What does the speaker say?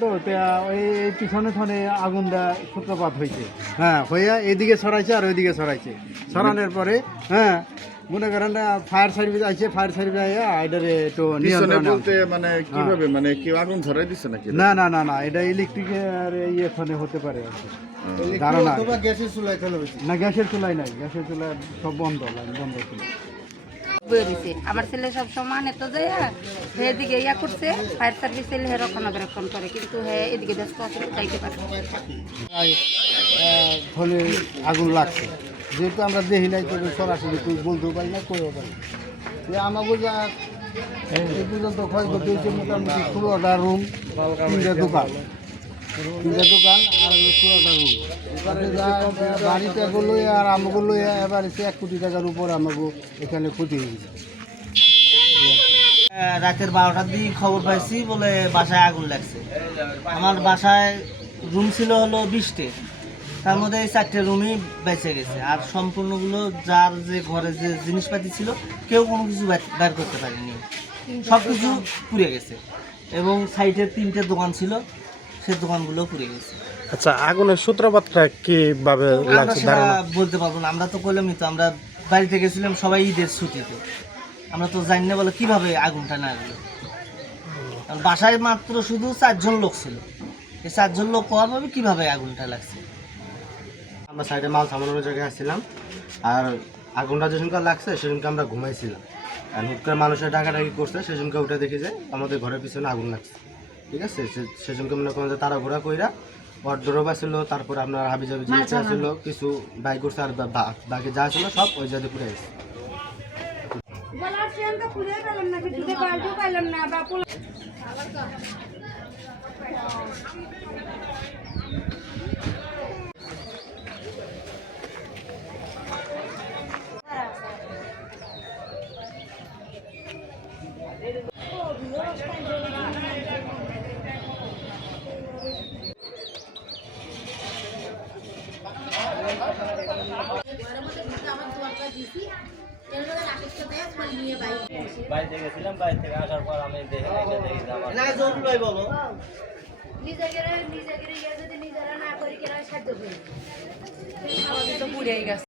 তো ওই পিছনে আগুনটা সূত্রপাত হয়েছে, হ্যাঁ, হইয়া এদিকে ছড়াইছে আর ওইদিকে ছড়াইছে। ছড়ানোর পরে হ্যাঁ মনে করেন ফায়ার সার্ভিস আইছে, ফায়ার সার্ভিস আইয়া এটারে একটু নিয়ন্ত্রণে বলতে মানে কিভাবে মানে কেউ আগুন ধরাই দিচ্ছে নাকি? না না না না, এটা ইলেকট্রিকের ইয়েখানে হতে পারে আর কি, ধারণা। গ্যাসের চুলায় না, গ্যাসের চুলাই নাই, গ্যাসের চুলা সব বন্ধ, লাইন বন্ধ ছিল। বেরিয়েছে আমার ছেলে সব সমান এত যায় এদিকে ইয়া করছে ফায়ার সার্ভিস এলে হে রক্ষণাবেক্ষণ করে, কিন্তু হ্যাঁ এদিকে ব্যস্ত আছে, যাইতে পারে। ফলে আগুন লাগছে, যেহেতু আমরা দেখি নাই, তবে সরাসরি তুই বলতেও পারি না, কইও পারি যে আমাকে যা এই পর্যন্ত ক্ষয়ক্ষতি হয়েছে মোটামুটি 16টা রুম, 3টে দোকান আর 16টা রুম। এবারে যা বাড়িতে করলো আর আমাকে লইয়া এবারে 1 কোটি টাকার উপর আমাকে এখানে ক্ষতি হয়েছে। রাতের 12টার দিকে খবর পাইছি বলে বাসায় আগুন লাগছে। আমার বাসায় রুম ছিল হলো 20টে, তার মধ্যে এই 4টে রুমই বেঁচে গেছে, আর সম্পূর্ণগুলো যার যে ঘরে যে জিনিসপাতি ছিল কেউ কোনো কিছু বের করতে পারেনি, সব কিছু পুড়ে গেছে। এবং সাইডে 3টে দোকান ছিল, সেই দোকানগুলো পুড়ে গেছে। আচ্ছা, আগুনের সূত্রপাতটা কিভাবে লাগছে আমরা বলতে পারবো না, আমরা তো কইলামই তো, আমরা বাড়িতে গেছিলাম সবাই ঈদের ছুটিতে, আমরা তো জানি না বলে কিভাবে আগুনটা না গেল। বাসায় মাত্র শুধু 4 জন লোক ছিল, এই 4 জন লোক পাওয়া পাবে কিভাবে আগুনটা লাগছে। আমরা সাইডে মাল সামানোর জায়গায় আসছিলাম, আর আগুনটা যেদিনকার লাগছে সেদিনকে আমরা ঘুমাইছিলাম, আর হুট করে মানুষের ডাকাডাকি করছে, সেদিনকে উঠে দেখি যে আমাদের ঘরের পিছনে আগুন লাগছে। ঠিক আছে, সেদিনকে মনে করেন যে তাড়াঘোড়া কইরা ওয়ার্ডরোব ছিল, তারপরে আপনার হাবিজাবি জিনিস ছিল, কিছু বাইক করছে, আর বাকি যা ছিল সব ওই জায়গায় পুড়ে গেছে। বাড়িতে গেছিলাম, বাড়ি থেকে আসার পর আমি দেখি বলো নিজেরা যদি নিজেরা না করি কেন সাহায্য করি, পুড়ে গেছে।